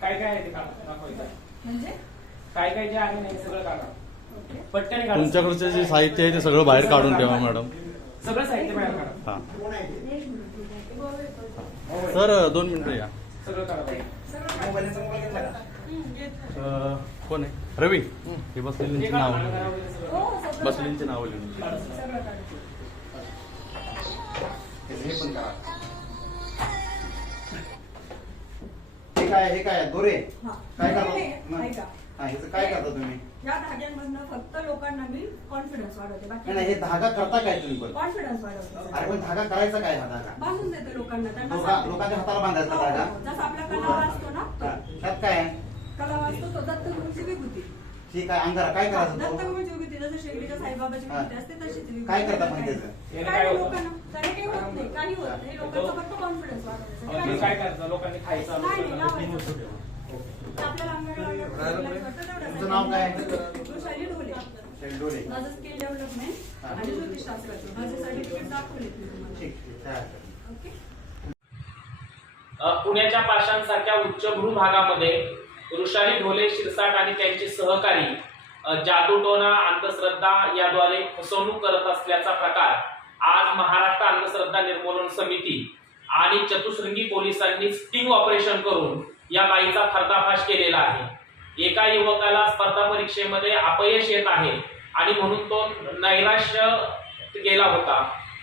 काय काय आहे ते दाखवायचं म्हणजे काय काय जे आहे नाही सगळं काढा. पटकन काढा. तुमच्याकडचं जे साहित्य आहे ते सगळं बाहेर काढून ठेवा मॅडम. सगळं साहित्य बाहेर काढा. हां सर 2 मिनिटं या. सगळं काढा. कोण आहे रवी? हे बसलेलींची नाव बसलेलींची नावं लिहून हे पण करा. हे काय दोरे काय करता? ह्याचं काय करता तुम्ही? या धाग्यांमधनं फक्त लोकांना मी कॉन्फिडन्स वाढवते. नाही हे धागा करता काय तुम्ही? पण कॉन्फिडन्स वाढवते. अरे पण धागा करायचा काय? हा धागा बांधून देते लोकांना. त्यांना लोकांच्या हाताला बांधायचा धागा. जसा आपला कलावा असतो ना, त्यात काय आहे? कलावा असतो तो दत्तगुरूंची विभूती. ठीक आहे अंगारा काय करायचं? दत्तगुरूंची विभूती जसं शिर्डीच्या साईबाबाची विभूती असते तशीच विभूती. काय करता पण त्याचं? काय लोकांना काही काही होत नाही, काही होत नाही. लोकांचा फक्त कॉन्फिडन्स वाढवायचा. काय करायचं? लोकांनी खायचं आपल्याला तुमचं नाव काय? वृषाली ढोले. डोले. माझं स्किल डेव्हलपमेंट आणि ज्योतिषशास्त्राचं माझे सर्टिफिकेट दाखवले तुम्हाला. ठीक ओके. पुण्याच्या पाषाणसारख्या उच्चभ्रू भागामध्ये वृषाली ढोले शिरसाट आणि त्यांचे सहकारी जादूटोना अंधश्रद्धा याद्वारे फसवणूक करत असल्याचा प्रकार आज महाराष्ट्र अंधश्रद्धा निर्मूलन समिती आणि चतुश्रृंगी पोलिसांनी स्टिंग ऑपरेशन करून या बाईचा पर्दाफाश केलेला आहे. एका युवकाला स्पर्धा परीक्षेमध्ये अपयश येत आहे आणि म्हणून तो नैराश्य गेला होता.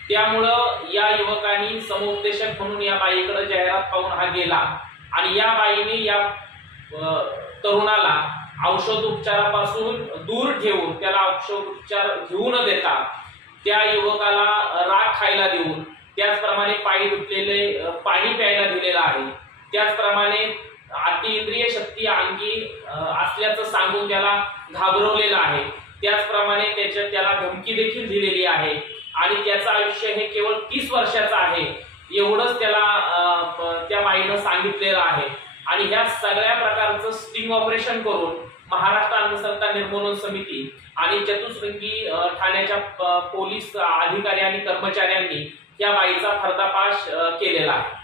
त्यामुळं या युवकांनी समुपदेशक म्हणून या बाईकडे जाहिरात पाहून हा गेला आणि या बाईने या तरुणाला औषध उपचारापासून दूर ठेवून त्याला औषध उपचार घेऊ न देता त्या युवकाला राग खायला देऊन त्याचप्रमाणे पायी धुतलेले पाणी प्यायला दिलेलं आहे. त्याचप्रमाणे अतिइंद्रिय शक्ती अंगी असल्याचं सांगून त्याला घाबरवलेलं आहे. त्याचप्रमाणे त्याला धमकी देखील दिलेली आहे आणि त्याचं आयुष्य हे केवळ 30 वर्षाचं आहे एवढंच त्याला त्या बाईनं सांगितलेलं आहे. आणि ह्या सगळ्या प्रकारचं स्टिंग ऑपरेशन करून महाराष्ट्र अंधश्रद्धा निर्मूलन समिती आणि चतुश्रृंगी ठाण्याच्या पोलीस अधिकारी आणि कर्मचाऱ्यांनी या बाईचा पर्दाफाश केलेला आहे.